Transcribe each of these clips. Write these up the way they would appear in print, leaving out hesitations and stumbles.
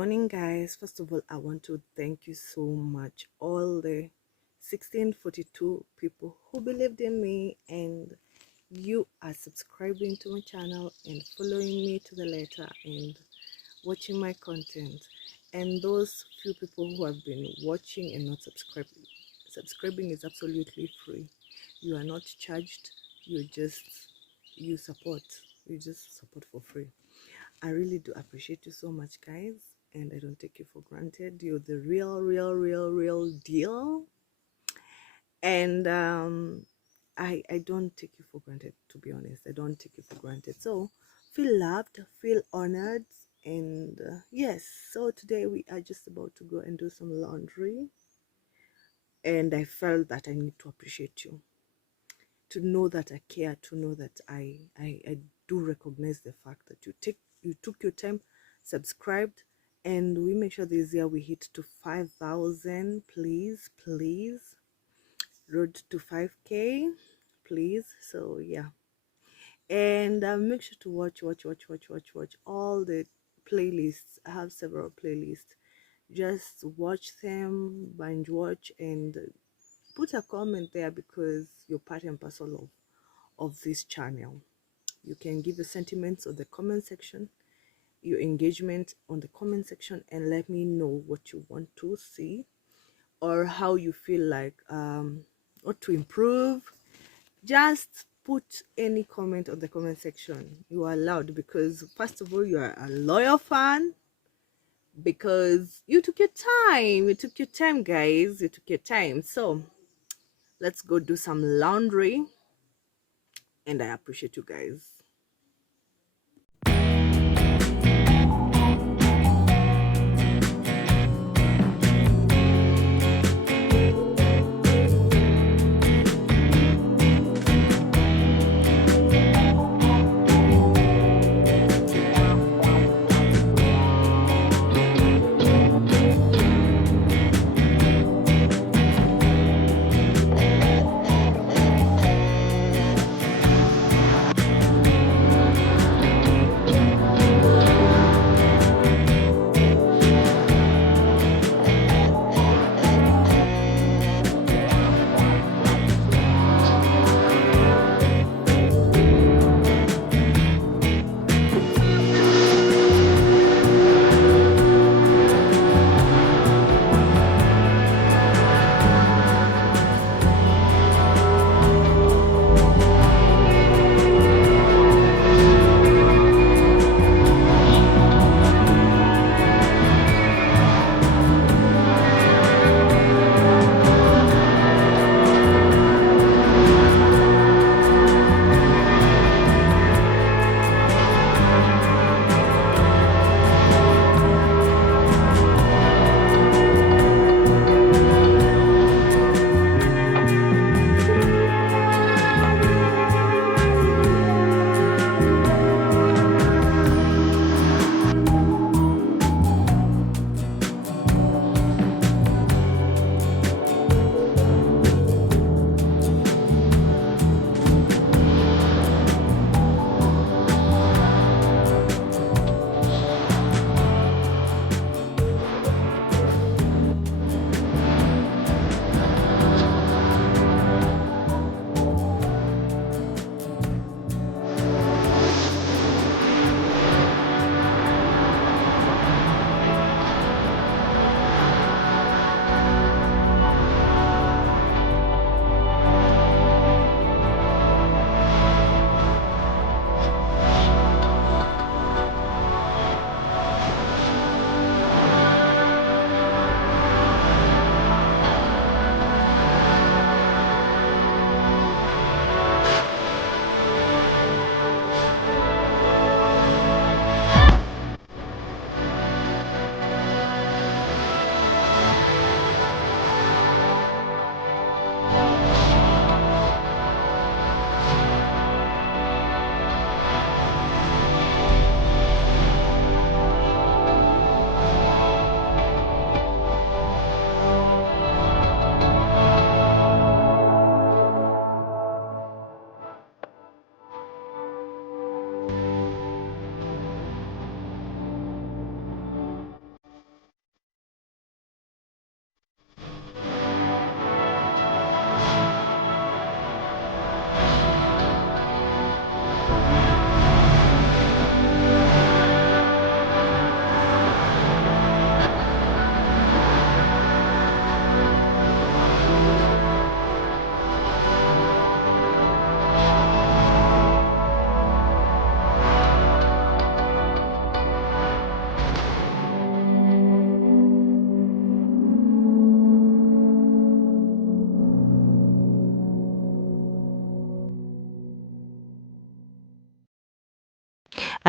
morning, guys. First of all, I want to thank you so much, all the 1642 people who believed in me, and you are subscribing to my channel and following me to the letter and watching my content. And those few people who have been watching and not subscribing is absolutely free. You are not charged. You just support for free. I really do appreciate you so much, guys, and I don't take you for granted. You're the real deal, and I don't take you for granted, to be honest. I don't take you for granted. So feel loved, feel honored, and yes. So today we are just about to go and do some laundry, and I felt that I need to appreciate you, to know that I care, to know that I do recognize the fact that you took your time, subscribed, and we make sure this year we hit to 5,000. Please, road to 5K, please. So yeah, and make sure to watch all the playlists. I have several playlists. Just watch them, binge watch, and put a comment there, because you're part and parcel of this channel. You can give your sentiments on the comment section, your engagement on the comment section, and let me know what you want to see or how you feel like what to improve. Just put any comment on the comment section. You are allowed, because first of all, you are a loyal fan, because you took your time, guys. You took your time. So let's go do some laundry, and I appreciate you guys.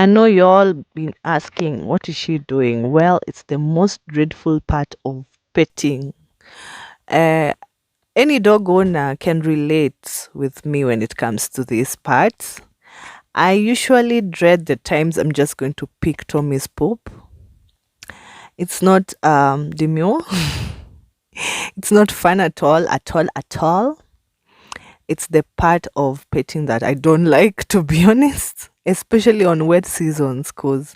I know you all been asking, what is she doing? Well, it's the most dreadful part of petting. Uh, any dog owner can relate with me when it comes to this part. I usually dread the times I'm just going to pick Tommy's poop. It's not demure. It's not fun at all, at all, at all. It's the part of petting that I don't like, to be honest, especially on wet seasons, because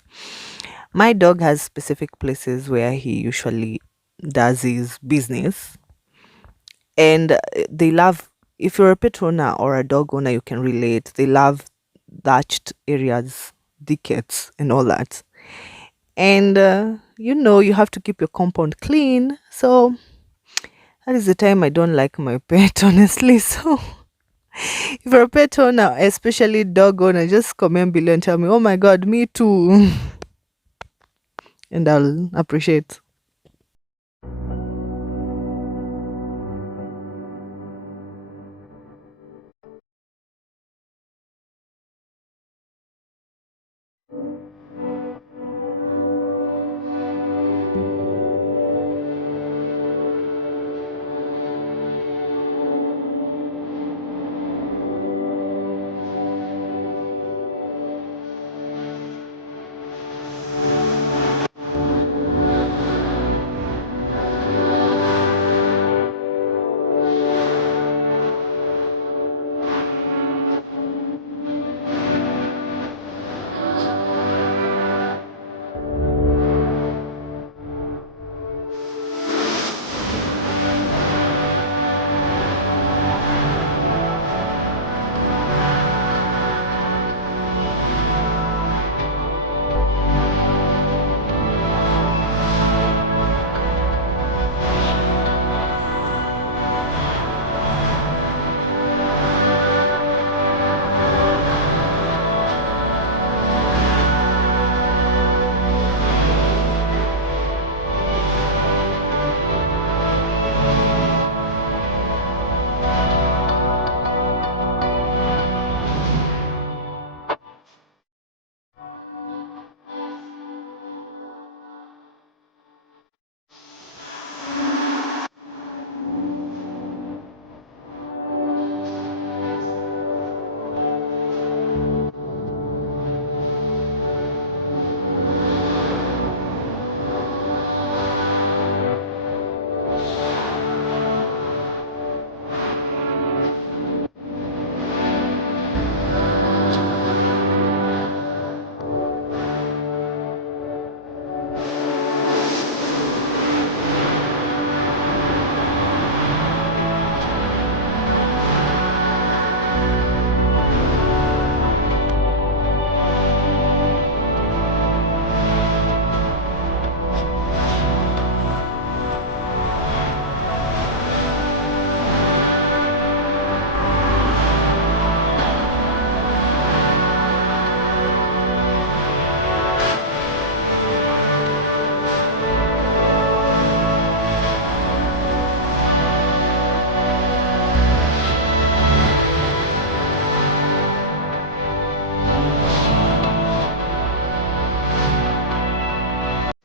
my dog has specific places where he usually does his business. And they love, if you're a pet owner or a dog owner, you can relate. They love thatched areas, thickets, and all that. And you have to keep your compound clean. So that is the time I don't like my pet, honestly. So if you're a pet owner, especially dog owner, just comment below and tell me, oh my god, me too. And I'll appreciate.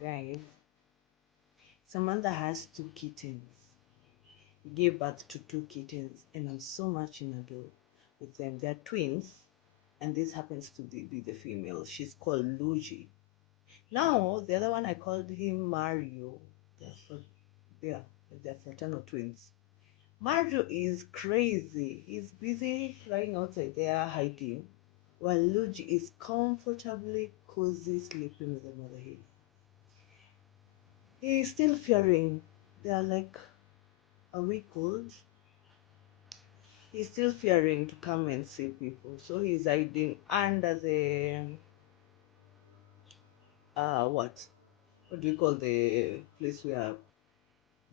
Guys, Samantha has two kittens. Gave birth to two kittens, and I'm so much in love with them. They're twins, and this happens to be the female. She's called Luigi. Now, the other one I called him Mario. They're, they're, they're fraternal twins. Mario is crazy. He's busy flying outside there, hiding, while Luigi is comfortably cozy sleeping with the mother. He's still fearing. They are like a week old. He's still fearing to come and see people, so he's hiding under the what do we call the place where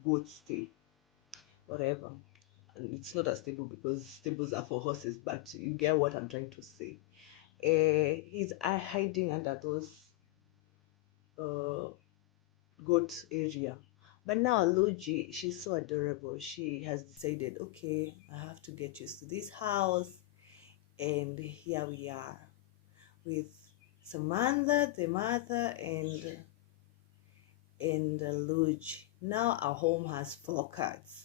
goats stay, whatever. And it's not a stable because stables are for horses, but you get what I'm trying to say. He's hiding under those uh, goat area. But now Luigi, she's so adorable. She has decided, okay, I have to get used to this house, and here we are with Samantha, Thematic, and Luge. Now our home has 4 cats.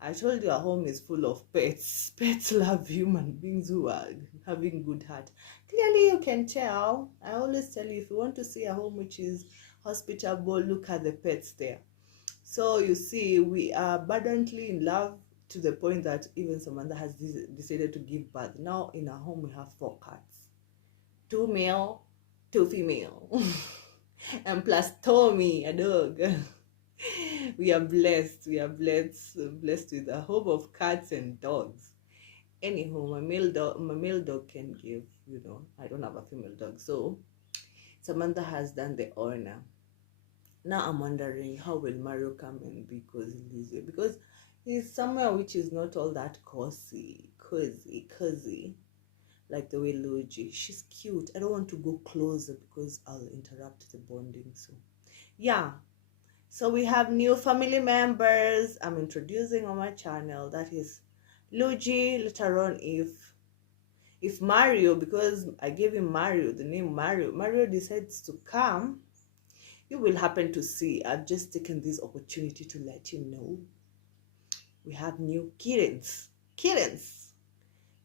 I told you our home is full of pets. Pets love human beings who are having good heart. Clearly you can tell. I always tell you, if you want to see a home which is hospitable, look at the pets there. So you see, we are abundantly in love to the point that even Samantha has decided to give birth. Now in our home we have 4 cats. 2 male, 2 female. And plus Tommy, a dog. We are blessed. We are blessed with a home of cats and dogs. Anyhow, my male dog can give, I don't have a female dog. So Samantha has done the honor. Now I'm wondering, how will Mario come and be cozy? Because he's somewhere which is not all that cozy, like the way Luigi. She's cute. I don't want to go closer because I'll interrupt the bonding. So yeah. So we have new family members I'm introducing on my channel. That is Luigi. Later on, if Mario, because I gave him Mario, the name Mario decides to come, you will happen to see. I've just taken this opportunity to let you know we have new kittens.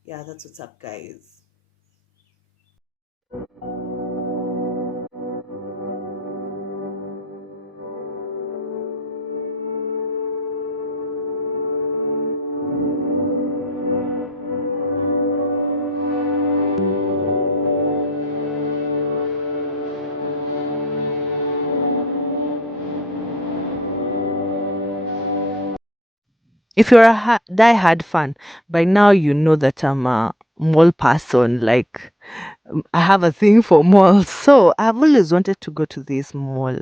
Yeah, that's what's up, guys. If you're a die-hard fan, by now you know that I'm a mall person. Like, I have a thing for malls. So I've always wanted to go to this mall.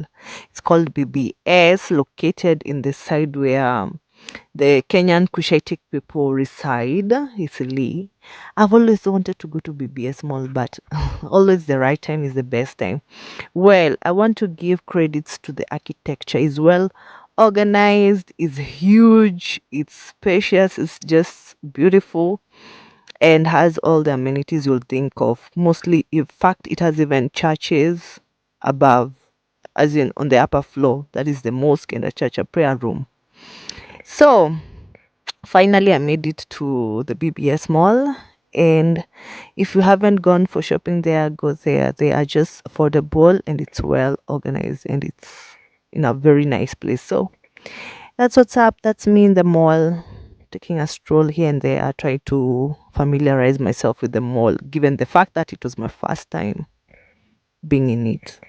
It's called BBS, located in the side where the Kenyan Cushitic people reside, Easily. I've always wanted to go to BBS Mall, but always the right time is the best time. Well, I want to give credits to the architecture. It's well organized, it's huge, it's spacious, it's just beautiful, and has all the amenities you'll think of. Mostly, in fact, it has even churches above, as in on the upper floor. That is the mosque and the church, a prayer room. So, finally, I made it to the BBS Mall. And if you haven't gone for shopping there, go there. They are just affordable and it's well organized and it's in a very nice place. So that's what's up. That's me in the mall, taking a stroll here and there. I try to familiarize myself with the mall, given the fact that it was my first time being in it.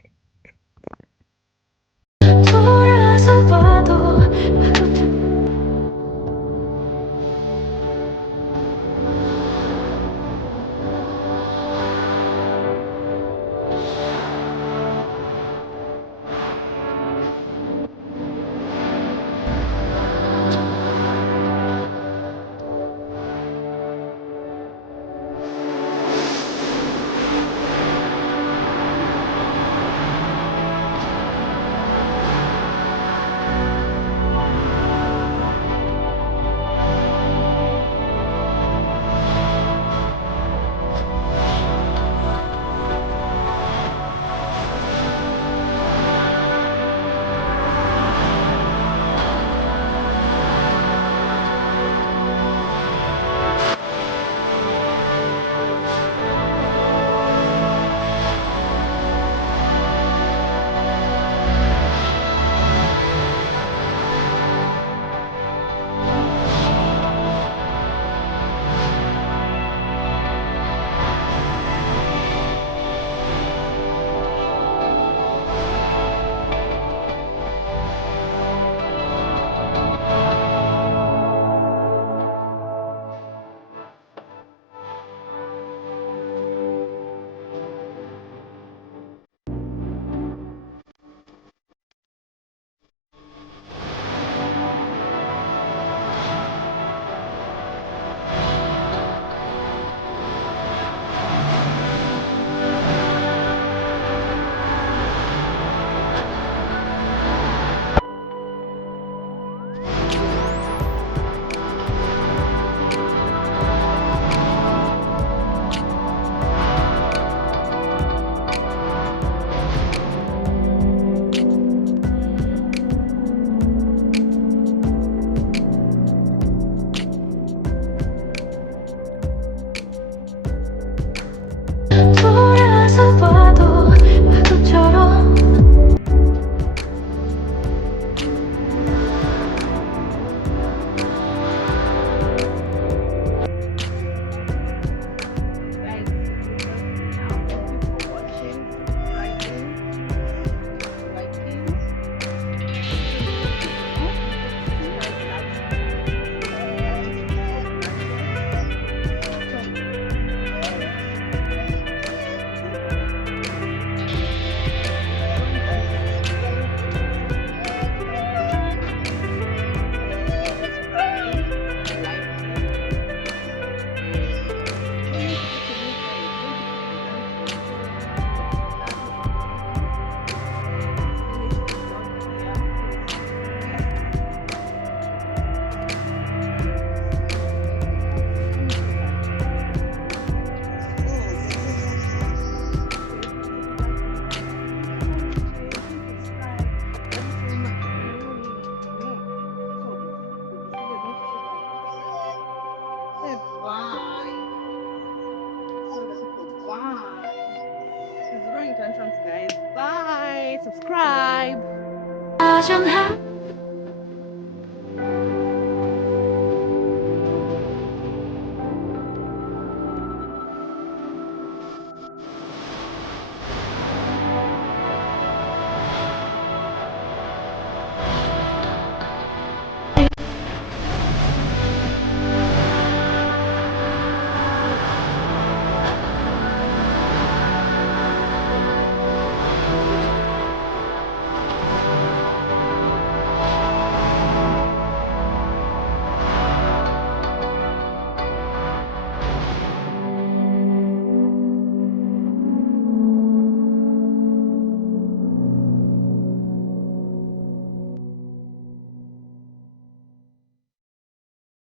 subscribe.